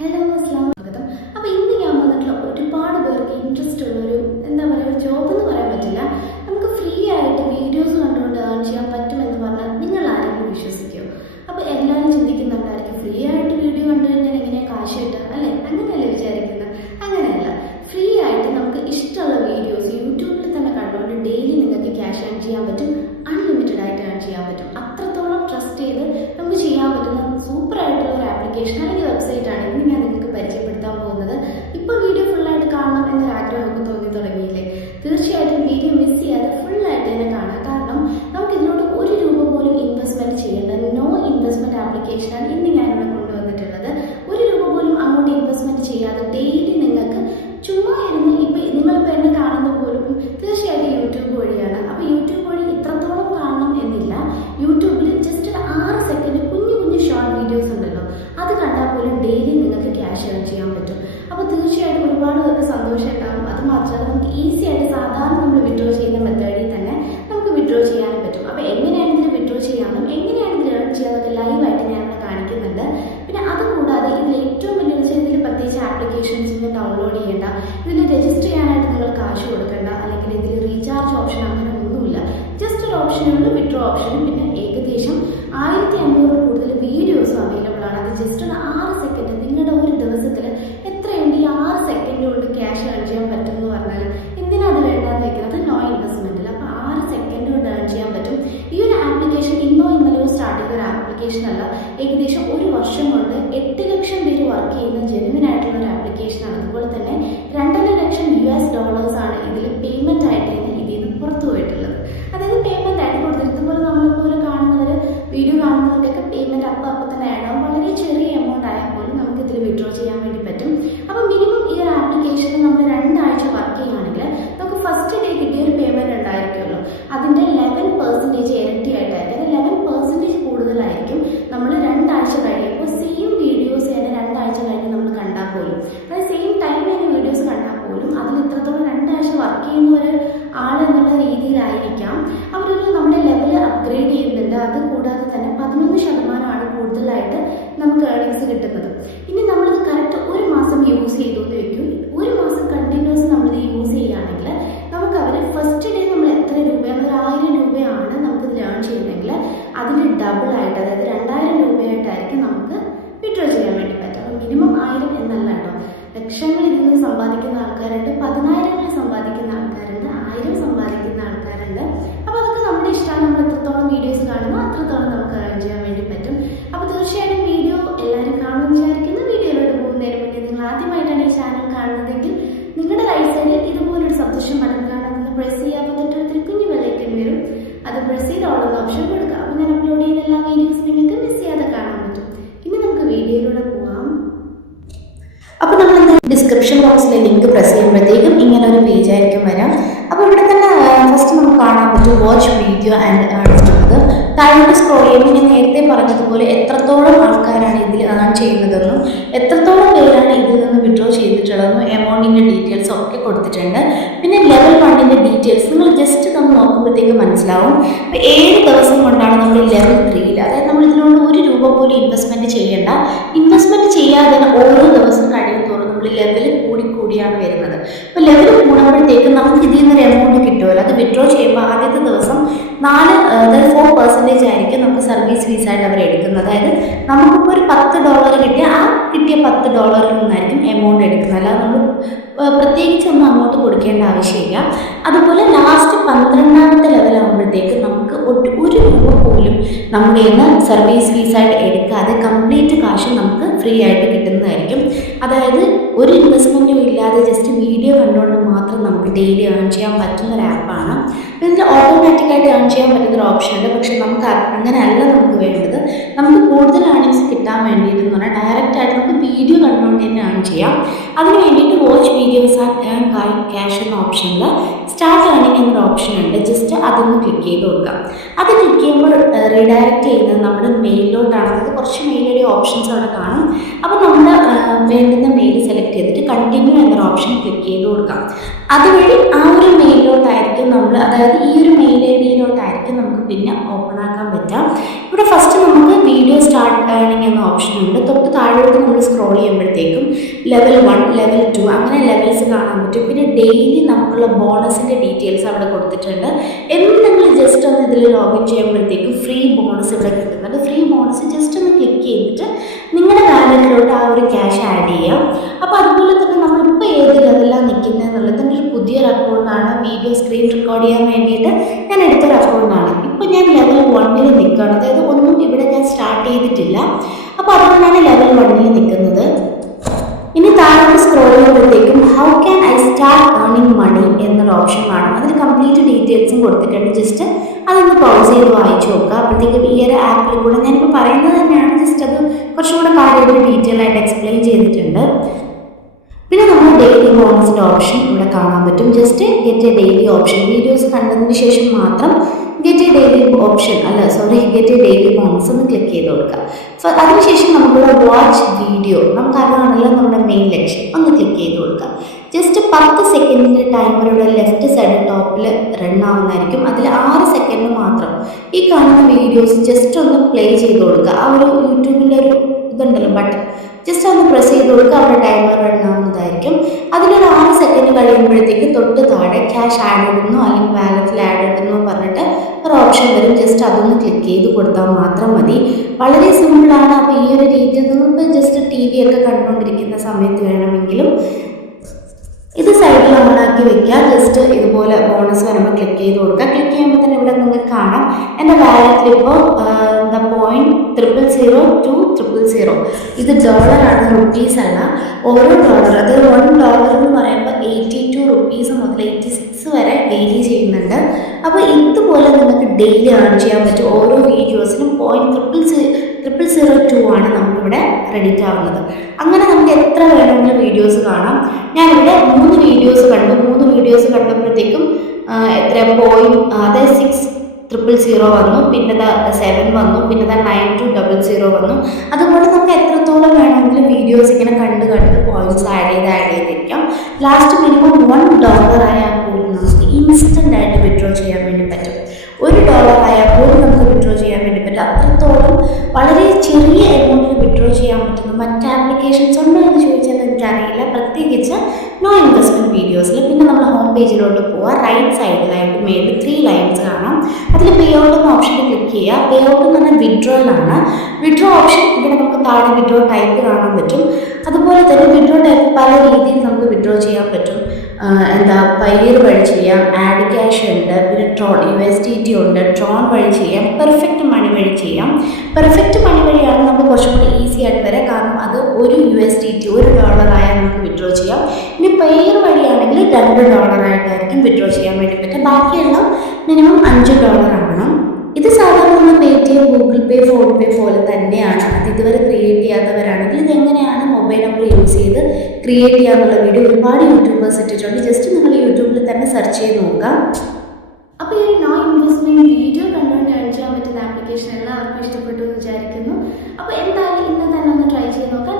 Hello അസ്ലാം വലൈക്കും. അപ്പോൾ ഇന്ന് ഞാൻ വന്നിട്ടുള്ള ഒരുപാട് പേർക്ക് ഇൻട്രസ്റ്റ് ഉള്ളൊരു ഒരു ജോബ് എന്ന് പറയാൻ പറ്റില്ല. നമുക്ക് ഫ്രീ ആയിട്ട് വീഡിയോസ് കണ്ടുകൊണ്ട് ഏൺ ചെയ്യാൻ പറ്റുമെന്ന് പറഞ്ഞാൽ നിങ്ങൾ ആരെങ്കിലും വിശ്വസിക്കുമോ? അപ്പോൾ എല്ലാവരും ചിന്തിക്കുന്നുണ്ടായിരിക്കും, ഫ്രീ ആയിട്ട് വീഡിയോ കണ്ടു കഴിഞ്ഞാൽ എങ്ങനെയാണ് കാശ് കിട്ടുക അല്ലേ? അങ്ങനെയല്ലേ വിചാരിക്കുന്നത്? അങ്ങനെയല്ല. ഫ്രീ ആയിട്ട് നമുക്ക് ഇഷ്ടമുള്ള വീഡിയോസ് യൂട്യൂബിൽ തന്നെ കണ്ടുകൊണ്ട് ഡെയിലി നിങ്ങൾക്ക് ക്യാഷ് ഏൺ ചെയ്യാൻ പറ്റും. അൺലിമിറ്റഡ് ആയിട്ട് ഏൺ ചെയ്യാൻ പറ്റും. അത്രത്തോളം ട്രസ്റ്റ് ചെയ്ത് നമുക്ക് ചെയ്യാൻ പറ്റുന്ന സൂപ്പർ ആയിട്ടുള്ള ഒരു ആപ്ലിക്കേഷൻ അല്ലെങ്കിൽ വെബ്സൈറ്റ് ആണ് ഇന്ന് ഞാൻ നിങ്ങൾക്ക് പരിചയപ്പെടുത്താൻ പോകുന്നത്. ഇപ്പോൾ വീഡിയോ ഫുള്ളായിട്ട് കാണണം എന്നൊരു ആഗ്രഹമൊക്കെ തോന്നി തുടങ്ങിയില്ലേ? തീർച്ചയായിട്ടും വീഡിയോ മിസ് ചെയ്യാതെ ഫുള്ളായിട്ട് തന്നെ കാണാം. കാരണം നമുക്ക് ഇതിനോട് ഒരു രൂപ പോലും ഇൻവെസ്റ്റ്മെന്റ് ചെയ്യേണ്ട നോ ഇൻവെസ്റ്റ്മെന്റ് ആപ്ലിക്കേഷനാണ് ഇന്ന് ഞാൻ ഇവിടെ കൊണ്ടുവന്നിട്ടുള്ളത്. ഒരു രൂപ പോലും അങ്ങോട്ട് ഇൻവെസ്റ്റ്മെന്റ് ചെയ്യാതെ ഡെയിലി നിങ്ങൾക്ക് ചുമ്മാ ഇരുന്ന് നിങ്ങളിപ്പോൾ എന്നെ കാണുന്ന പോലും തീർച്ചയായിട്ടും യൂട്യൂബ് വഴിയാണ്. അപ്പോൾ യൂട്യൂബ് വഴി ഇത്രത്തോളം കാണണം എന്നില്ല. യൂട്യൂബിൽ ജസ്റ്റ് ഒരു 6 സെക്കൻഡ് കുഞ്ഞു കുഞ്ഞു ഷോർട്ട് വീഡിയോസ് ഉണ്ടല്ലോ, അത് കണ്ടാൽ പോലും ഡെയിലി നിങ്ങൾക്ക് ക്യാഷ് ഏൺ ചെയ്യാൻ പറ്റും. അപ്പോൾ തീർച്ചയായിട്ടും ഒരുപാട് പേർക്ക് സന്തോഷം ഉണ്ടാകും. അത് മാത്രമല്ല നമുക്ക് ഈസി ആയിട്ട് സാധാരണ നമ്മൾ വിഡ്രോ ചെയ്യുന്ന മെത്തേഡിൽ തന്നെ നമുക്ക് വിഡ്രോ ചെയ്യാനും പറ്റും. അപ്പോൾ എങ്ങനെയാണ് ഇതിൽ വിഡ്രോ ചെയ്യാനും എങ്ങനെയാണ് ഇതിൽ ഏൺ ചെയ്യാനൊക്കെ ലൈവായിട്ട് ഞാൻ ഇവിടെ കാണിക്കുന്നുണ്ട്. പിന്നെ അതുകൂടാതെ ഇതിൽ ഏറ്റവും വലിയ ഇതിൽ പ്രത്യേകിച്ച് ആപ്ലിക്കേഷൻസ് ഡൗൺലോഡ് ചെയ്യേണ്ട, ഇതിൽ രജിസ്റ്റർ ചെയ്യാനായിട്ട് നിങ്ങൾ കാശ് കൊടുക്കേണ്ട, അല്ലെങ്കിൽ ഇതിൽ റീചാർജ് ഓപ്ഷൻ അങ്ങനെ ഒന്നുമില്ല. ജസ്റ്റ് ഒരു ഓപ്ഷനുണ്ട്, വിഡ്രോ ഓപ്ഷനും. പിന്നെ ഏകദേശം 1500 കൂടുതൽ വീഡിയോസും അവൈലബിൾ ആണ്. അത് ജസ്റ്റ് ഒരു 6 സെക്കൻഡ് നിങ്ങളുടെ ഒരു ദിവസത്തിൽ എത്രയുണ്ട് ഈ 6 സെക്കൻഡ് കൊണ്ട് ക്യാഷ് ഏൺ ചെയ്യാൻ പറ്റും എന്ന് പറഞ്ഞാൽ എന്തിനാണ് അത് വേണ്ടാന്ന് വെക്കുന്നത്? നോ ഇൻവെസ്റ്റ്മെന്റിൽ. അപ്പോൾ 6 സെക്കൻഡ് കൊണ്ട് ഏൺ ചെയ്യാൻ പറ്റും. ഈ ഒരു ആപ്ലിക്കേഷൻ ഇന്നോ ഇന്നലെയോ സ്റ്റാർട്ട് ചെയ്ത ഒരു ആപ്ലിക്കേഷൻ അല്ല. ഏകദേശം ഒരു വർഷം കൊണ്ട് 8 ലക്ഷം പേര് വർക്ക് ചെയ്യുന്ന ജെന്യുവൻ ആയിട്ടുള്ള ഒരു ആപ്ലിക്കേഷനാണ്. അതുപോലെ തന്നെ $2.5 ലക്ഷം ആണ് ഇതിൽ പേയ്മെന്റ് ആയിട്ട് ഇതിൽ നിന്ന് പുറത്തു പോയിട്ടുള്ളത്. അതായത് പേയ്മെന്റ് ആയിട്ട് കൊടുത്തത്. ഇതുപോലെ നമ്മളിപ്പോൾ കാണുന്നവർ വീഡിയോ കാണുന്നവരുടെയൊക്കെ പേയ്മെന്റ് അപ്പം തന്നെ ആയിടാവും. വളരെ ചെറിയ എമൗണ്ട് ആയാൽ പോലും നമുക്ക് ഇതിൽ വിഡ്രോ ചെയ്യാൻ വേണ്ടി പറ്റും. അപ്പോൾ മിനിമം ഈ ഒരു ആപ്ലിക്കേഷനിൽ നമ്മൾ 2 ആഴ്ച വർക്ക് ചെയ്യുകയാണെങ്കിൽ നമുക്ക് ഫസ്റ്റ് ഡേ കിട്ടിയ ഒരു പേയ്മെന്റ് ഉണ്ടായിരിക്കുമല്ലോ, അതിന്റെ 11% ഇരട്ടിയായിട്ടായിരിക്കും. അത് 11% കൂടുതലായിരിക്കും നമ്മൾ 2 ആഴ്ച കഴിയുമ്പോൾ സെയിം വീഡിയോസ് തന്നെ 2 ആഴ്ച കഴിഞ്ഞ് നമ്മൾ കണ്ടാൽ പോലും, അതായത് സെയിം ടൈം തന്നെ വീഡിയോസ് കണ്ടാൽ പോലും അതിൽ ഇത്രത്തോളം 2 ആഴ്ച വർക്ക് ചെയ്യുന്ന ഒരു ആളെന്നുള്ള രീതിയിലായിരിക്കാം അവരൊരു നമ്മുടെ ലെവൽ അപ്ഗ്രേഡ് ചെയ്യുന്നുണ്ട്. അത് കൂടാതെ തന്നെ 11% കൂടുതലായിട്ട് നമുക്ക് ഏർണിങ്സ് കിട്ടുന്നത്. ഇനി നമ്മളിത് കറക്റ്റ് ഒരു മാസം യൂസ് ചെയ്തുകൊണ്ട് വെക്കും. ഒരു മാസം കണ്ടിന്യൂസ് നമ്മളിത് യൂസ് ചെയ്യുകയാണെങ്കിൽ നമുക്ക് അവർ ഫസ്റ്റ് ഡേ നമ്മൾ എത്ര രൂപയാണ്, ഒരു 1000 രൂപയാണ് നമുക്കിത് ഏൺ ചെയ്യുന്നതെങ്കിൽ അതിൽ ഡബിൾ ആയിട്ട്, അതായത് 2000 രൂപയായിട്ടായിരിക്കും നമുക്ക് വിഡ്രോ ചെയ്യാൻ വേണ്ടി പറ്റും. അപ്പോൾ മിനിമം 1000 എന്നല്ല കേട്ടോ, ലക്ഷങ്ങൾ ഇതിൽ നിന്ന് സമ്പാദിക്കുന്ന ആൾക്കാരുണ്ട്, 10,000 സമ്പാദിക്കുന്ന ആൾക്കാരുണ്ട്, 1000 സമ്പാദിക്കുന്ന ആൾക്കാരുണ്ട്. അപ്പോൾ അതൊക്കെ നമ്മുടെ ഇഷ്ടമാണ്. നമ്മൾ എത്രത്തോളം വീഡിയോസ് കാണുന്നു അത്രത്തോളം നമുക്ക് ഏൺ ചെയ്യാൻ വേണ്ടി പറ്റും. അപ്പോൾ തീർച്ചയായിട്ടും വീഡിയോ എല്ലാവരും കാണുമെന്ന് വിചാരിക്കുന്നു. വീഡിയോയിലോട്ട് പോകുന്നതിന് മുന്നേ നിങ്ങൾ ആദ്യമായിട്ടാണ് ഈ ചാനൽ കാണുന്നതെങ്കിൽ നിങ്ങളുടെ റൈറ്റ് സൈഡിൽ ഇതുപോലൊരു സബ്സ്ക്രിപ്ഷൻ ബട്ടൺ കാണാൻ പ്രസ് ചെയ്യാൻ പറ്റുന്ന കുഞ്ഞു ബെല്ലൈക്കൺ വരും. അത് പ്രസ് ചെയ്ത് ഓൾ എന്ന ഓപ്ഷൻ കൊടുക്കുക. അപ്പോൾ ഞാൻ അപ്ലോഡ് ചെയ്യുന്ന എല്ലാ വീഡിയോസും നിങ്ങൾക്ക് മിസ് ചെയ്യാതെ കാണാൻ പറ്റും. ഇനി നമുക്ക് വീഡിയോയിലൂടെ പോകാം. അപ്പോൾ നമ്മൾ ഡിസ്ക്രിപ്ഷൻ ബോക്സിലെ ലിങ്ക് പ്രസ് ചെയ്യുമ്പോഴത്തേക്കും ഇങ്ങനെ ഒരു പേജ് ആയിരിക്കും വരാം. അപ്പോൾ ഇവിടെ തന്നെ ഫസ്റ്റ് നമുക്ക് കാണാൻ പറ്റും വാച്ച് വീഡിയോ ആൻഡ് ഏൺ എന്നുള്ളത്. താഴോട്ട് സ്ക്രോൾ ചെയ്യുമ്പോൾ ഞാൻ നേരത്തെ പറഞ്ഞതുപോലെ എത്രത്തോളം ആൾക്കാരാണ് ഇതിൽ ഏൺ ചെയ്യുന്നതെന്നും എത്രത്തോളം പേരാണ് ഇതിൽ നിന്ന് വിഡ്രോ ചെയ്തിട്ടുള്ളതെന്നും എമൗണ്ടിൻ്റെ ഡീറ്റെയിൽസ് ഒക്കെ കൊടുത്തിട്ടുണ്ട്. പിന്നെ ലെവൽ 1ൻ്റെ ഡീറ്റെയിൽസ് നിങ്ങൾ ജസ്റ്റ് നമ്മൾ നോക്കുമ്പോഴത്തേക്ക് മനസ്സിലാവും. അപ്പോൾ 7 ദിവസം കൊണ്ടാണ് നമ്മൾ ലെവൽ 3യിൽ, അതായത് നമ്മൾ ഇതിനോട് ഒരു രൂപ പോലും ഇൻവെസ്റ്റ്മെന്റ് ചെയ്യേണ്ട. ഇൻവെസ്റ്റ്മെന്റ് ചെയ്യാതെ തന്നെ ഓരോ ദിവസം കഴിയും തോറും നമ്മൾ ലെവൽ കൂടിയാണ് വരുന്നത്. അപ്പോൾ ലെവൽ കൂടുമ്പോഴത്തേക്ക് നമുക്ക് ഇതിൽ നിന്നൊരു എമൗണ്ട് കിട്ടുമല്ലോ. അത് വിഡ്രോ ചെയ്യുമ്പോൾ ആദ്യത്തെ ദിവസം 4% ആയിരിക്കും നമുക്ക് സർവീസ് ഫീസായിട്ട് അവർ എടുക്കുന്നത്. അതായത് നമുക്കിപ്പോൾ ഒരു $10 കിട്ടിയ ആ കിട്ടിയ $10 നിന്നായിരിക്കും എമൗണ്ട് എടുക്കുന്നത്. അല്ലാതെ നമ്മൾ പ്രത്യേകിച്ചൊന്നും അങ്ങോട്ട് കൊടുക്കേണ്ട ആവശ്യമില്ല. അതുപോലെ ലാസ്റ്റ് 12ാമത്തെ ലെവലാകുമ്പോഴത്തേക്ക് നമുക്ക് ഒരു രൂപ പോലും നമ്മുടെ നിന്ന് സർവീസ് ഫീസായിട്ട് എടുക്കാതെ കംപ്ലീറ്റ് കാശ് നമുക്ക് ഫ്രീ ആയിട്ട് കിട്ടുന്നതായിരിക്കും. അതായത് ഒരു ഇൻവെസ്റ്റ്മെൻറ്റും ഇല്ലാതെ ജസ്റ്റ് വീഡിയോ കണ്ടുകൊണ്ട് മാത്രം നമുക്ക് ഡെയിലി ഏൺ ചെയ്യാൻ പറ്റുന്ന ഒരു ആപ്പാണ്. ഇതിൽ ഓട്ടോമാറ്റിക്കായിട്ട് ഏൺ ചെയ്യാൻ പറ്റുന്നൊരു ഓപ്ഷൻ ഉണ്ട്. പക്ഷെ നമുക്ക് അങ്ങനെയല്ല നമുക്ക് വേണ്ടത്. നമുക്ക് കൂടുതൽ ഏർണിങ്സ് കിട്ടാൻ വേണ്ടിയിട്ട് എന്ന് പറഞ്ഞാൽ ഡയറക്റ്റായിട്ട് നമുക്ക് വീഡിയോ കണ്ടുകൊണ്ട് തന്നെ ഏൺ ചെയ്യാം. അതിന് വേണ്ടിയിട്ട് watch videos and earn cash എന്ന ഓപ്ഷനിൽ സ്റ്റാർട്ട് ഏർണിംഗ് എന്നൊരു ഓപ്ഷൻ ഉണ്ട്. ജസ്റ്റ് അതൊന്ന് ക്ലിക്ക് ചെയ്ത് കൊടുക്കാം. അത് ക്ലിക്ക് ചെയ്യുമ്പോൾ റീഡയറക്റ്റ് ചെയ്യുന്നത് നമ്മുടെ മെയിലിലോട്ടാണ്. അത് കുറച്ച് മെയിൽ ഐ ഡി ഓപ്ഷൻസ് അവിടെ കാണും. അപ്പോൾ നമ്മൾ വേണ്ടുന്ന മെയിൽ സെലക്ട് ചെയ്തിട്ട് കണ്ടിന്യൂ എന്നൊരു ഓപ്ഷൻ ക്ലിക്ക് ചെയ്ത് കൊടുക്കാം. അതുവഴി ആ ഒരു മെയിലിലോട്ടായിരിക്കും നമ്മൾ, അതായത് ഈ ഒരു മെയിൽ ഐ ഡിയിലോട്ടായിരിക്കും നമുക്ക് പിന്നെ ഓപ്പൺ ആക്കാൻ പറ്റുക. ഇവിടെ ഫസ്റ്റ് നമുക്ക് വീഡിയോ സ്റ്റാർട്ട് ഏർണിംഗ് എന്ന ഓപ്ഷൻ ഉണ്ട്. തൊട്ട് താഴോട്ട് നമ്മൾ സ്ക്രോൾ ചെയ്യുമ്പോഴത്തേക്കും ലെവൽ 1, ലെവൽ 2 അങ്ങനെ ലെവൽസ് കാണാൻ പറ്റും. പിന്നെ ഡെയിലി നമുക്കുള്ള ബോണസിൻ്റെ ഡീറ്റെയിൽസ് അവിടെ കൊടുത്തിട്ടുണ്ട്. എന്തെങ്കിലും ജസ്റ്റ് ഒന്ന് ഇതിൽ ലോഗിൻ ചെയ്യുമ്പോഴത്തേക്കും ഫ്രീ ബോണസ് ഇവിടെ കിട്ടുന്നുണ്ട്. ഫ്രീ ബോണസ് ജസ്റ്റ് ഒന്ന് ക്ലിക്ക് ചെയ്തിട്ട് നിങ്ങളുടെ വാലറ്റിലോട്ട് ആ ഒരു ക്യാഷ് ആഡ് ചെയ്യാം. അപ്പോൾ അതുപോലെ തന്നെ നമ്മളിപ്പോൾ ഏത് ലെവലിലാണ് നിൽക്കുന്നത് എന്നുള്ളത് എൻ്റെ ഒരു പുതിയൊരു അക്കൗണ്ടാണ്. വീഡിയോ സ്ക്രീൻ റെക്കോർഡ് ചെയ്യാൻ വേണ്ടിയിട്ട് ഞാൻ എടുത്തൊരു അക്കൗണ്ടാണ്. ഇപ്പോൾ ഞാൻ ലെവൽ 1 നിൽക്കുകയാണ്. അതായത് ഒന്നും ഇവിടെ ഞാൻ സ്റ്റാർട്ട് ചെയ്തിട്ടില്ല. അപ്പോൾ അതുകൊണ്ടാണ് ലെവൽ 1 നിൽക്കുന്നത്. ഇനി താഴോട്ട് സ്ക്രോൾ ചെയ്യുമ്പോഴത്തേക്കും how can I start earning money എന്നൊരു ഓപ്ഷൻ കാണും. അതിൽ കംപ്ലീറ്റ് ഡീറ്റെയിൽസും കൊടുത്തിട്ടുണ്ട്. ജസ്റ്റ് അതൊന്ന് പൗസ് ചെയ്ത് വായിച്ചു നോക്കുക. അപ്പോഴത്തേക്കും ഈ ഒരു ആപ്പിൽ കൂടെ ഞാനിപ്പോൾ പറയുന്നത് തന്നെയാണ്, ജസ്റ്റ് അത് കുറച്ചും കൂടെ കാര്യമായിട്ട് ഡീറ്റെയിൽ ആയിട്ട് എക്സ്പ്ലെയിൻ ചെയ്തിട്ടുണ്ട്. പിന്നെ നമ്മൾ ഡെയിലി ബോണസിൻ്റെ ഓപ്ഷൻ ഇവിടെ കാണാൻ പറ്റും. Just get A daily option videos കണ്ടതിന് ശേഷം മാത്രം get A daily get A daily bonus ഒന്ന് ക്ലിക്ക് ചെയ്ത് കൊടുക്കുക. സോ അതിനുശേഷം നമുക്കിവിടെ വാച്ച് വീഡിയോ, നമുക്കതാണല്ലോ നമ്മുടെ മെയിൻ ലക്ഷ്യം, ഒന്ന് ക്ലിക്ക് ചെയ്ത് കൊടുക്കുക. ജസ്റ്റ് 10 സെക്കൻഡിൻ്റെ ടൈമറുടെ ലെഫ്റ്റ് സൈഡ് ടോപ്പിൽ റൺ ആവുന്നതായിരിക്കും. അതിൽ 6 സെക്കൻഡ് മാത്രം ഈ കാണുന്ന വീഡിയോസ് ജസ്റ്റ് ഒന്ന് പ്ലേ ചെയ്ത് കൊടുക്കുക. ആ ഒരു യൂട്യൂബിൻ്റെ ഒരു ഇതുണ്ടല്ലോ ബട്ടൺ, ജസ്റ്റ് ഒന്ന് പ്രസ് ചെയ്ത് കൊടുക്കുക. അവിടെ ടൈമർ റൺ ആവുന്നതായിരിക്കും. അതിലൊരു 6 സെക്കൻഡ് കഴിയുമ്പോഴത്തേക്ക് തൊട്ട് താഴെ ക്യാഷ് ആഡ് ഇടുന്നു അല്ലെങ്കിൽ വാലറ്റിൽ ആഡ് ഇടുന്നു പറഞ്ഞിട്ട് ഒരു ഓപ്ഷൻ വരും. ജസ്റ്റ് അതൊന്ന് ക്ലിക്ക് ചെയ്ത് കൊടുത്താൽ മാത്രം മതി. വളരെ സിമ്പിളാണ്. അപ്പോൾ ഈ ഒരു രീതിയിൽ നിങ്ങൾക്ക് ജസ്റ്റ് TV ഒക്കെ കണ്ടുകൊണ്ടിരിക്കുന്ന സമയത്ത് വേണമെങ്കിലും ഇത് സൈഡിൽ ഓണാക്കി വെക്കുക. ജസ്റ്റ് ഇതുപോലെ ബോണസ് വരുമ്പോൾ ക്ലിക്ക് ചെയ്ത് കൊടുക്കുക. ക്ലിക്ക് ചെയ്യുമ്പോൾ തന്നെ ഇവിടെ നിങ്ങൾക്ക് കാണാം എൻ്റെ വാലറ്റിൽ ഇപ്പോൾ എന്താ 0.00200. ഇത് ഡോളറാണ്, റുപ്പീസ് അല്ല. ഓരോ ഡോളർ, അതായത് $1 എന്ന് പറയുമ്പോൾ 82 റുപ്പീസ് മുതൽ 86 വരെ വേരി ചെയ്യുന്നുണ്ട്. അപ്പോൾ ഇതുപോലെ നിങ്ങൾക്ക് ഡെയിലി ഏൺ ചെയ്യാൻ പറ്റും. ഓരോ വീഡിയോസിനും 0.0002 ആണ് നമുക്കിവിടെ ക്രെഡിറ്റ് ആവുന്നത്. അങ്ങനെ നമുക്ക് എത്ര വേണമെങ്കിലും വീഡിയോസ് കാണാം. ഞാനിവിടെ 3 വീഡിയോസ് കണ്ടു. 3 വീഡിയോസ് കണ്ടപ്പോഴത്തേക്കും എത്ര അതായത് 6000 വന്നു, പിന്നെ 7 വന്നു, പിന്നെ 9200 വന്നു. അതുപോലെ നമുക്ക് എത്രത്തോളം വേണമെങ്കിലും വീഡിയോസ് ഇങ്ങനെ കണ്ട് പോയിന്റ്സ് ആഡ് ചെയ്തിരിക്കാം. ലാസ്റ്റ് മിനിമം $1 ആയാൽ പോലും നമുക്ക് ഇൻസ്റ്റൻ്റ് ആയിട്ട് വിഡ്രോ ചെയ്യാൻ വേണ്ടി പറ്റും. $1 ആയാൽ പോലും നമുക്ക് വിഡ്രോ ചെയ്യാൻ വേണ്ടി പറ്റും. അത്രത്തോളം വളരെ ചെറിയ എമൗണ്ടിൽ വിഡ്രോ ചെയ്യാൻ പറ്റുന്ന മറ്റ് ആപ്ലിക്കേഷൻസ് ഉണ്ടോ എന്ന് ചോദിച്ചാൽ എനിക്കറിയില്ല, പ്രത്യേകിച്ച് നോ ഇൻവെസ്റ്റ്മെൻറ്റ് വീഡിയോസിൽ. പിന്നെ നമ്മൾ ഹോം പേജിലോട്ട് പോവുക. റൈറ്റ് സൈഡിലായിട്ട് മേളിൽ 3 ലൈൻസ് കാണാം. അതിൽ പേ ഔട്ട് എന്ന ഓപ്ഷനിൽ ക്ലിക്ക് ചെയ്യുക. പേ ഔട്ട് എന്ന് പറഞ്ഞാൽ വിഡ്രോയിലാണ്. വിഡ്രോ ഓപ്ഷൻ ഇവിടെ നമുക്ക് താഴെ വിഡ്രോ ടൈപ്പ് കാണാൻ പറ്റും. അതുപോലെ തന്നെ വിഡ്രോ ടൈപ്പ് പല രീതിയിൽ നമുക്ക് വിഡ്രോ ചെയ്യാൻ പറ്റും. പൈർ വഴി ചെയ്യാം, ആഡ് ക്യാഷ് ഉണ്ട്, പിന്നെ USDT ഉണ്ട്, ട്രോൺ വഴി ചെയ്യാം, പെർഫെക്റ്റ് മണി വഴി ചെയ്യാം. പെർഫെക്റ്റ് മണി വഴിയാണ് നമുക്ക് കുറച്ചും കൂടി ഈസി ആയിട്ട് വരാം. കാരണം അത് $1 ആയാൽ നമുക്ക് വിഡ്രോ ചെയ്യാം. ഇനി പൈർ വഴിയാണെങ്കിൽ $2 ആയിട്ടായിരിക്കും വിഡ്രോ ചെയ്യാൻ വേണ്ടി പറ്റും. ബാക്കിയെല്ലാം മിനിമം $5 ആവണം. ഇത് സാധാരണ നമ്മൾ പേടിഎം, ഗൂഗിൾ പേ, ഫോൺ പേ പോലെ തന്നെയാണ്. അത് ഇതുവരെ ക്രിയേറ്റ് ചെയ്യാത്തവരാണെങ്കിൽ ഇതെങ്ങനെയാണ് മൊബൈൽ നമ്പർ യൂസ് ചെയ്ത് ക്രിയേറ്റ് ചെയ്യാന്നുള്ള വീഡിയോ ഒരുപാട് യൂട്യൂബേഴ്സ് ഇട്ടിട്ടുണ്ട്. ജസ്റ്റ് നിങ്ങൾ യൂട്യൂബിൽ തന്നെ സെർച്ച് ചെയ്ത് നോക്കാം. അപ്പോൾ ഈ നോ ഇൻവെസ്റ്റ്മെൻറ്റ് വീഡിയോ കണ്ടുകൊണ്ട് ഏൺ ചെയ്യാൻ പറ്റുന്ന ആപ്ലിക്കേഷൻ എല്ലാവർക്കും ഇഷ്ടപ്പെട്ടു എന്ന് വിചാരിക്കുന്നു. അപ്പോൾ എന്തായാലും ഇന്ന് തന്നെ ഒന്ന് ട്രൈ ചെയ്ത് നോക്കാം.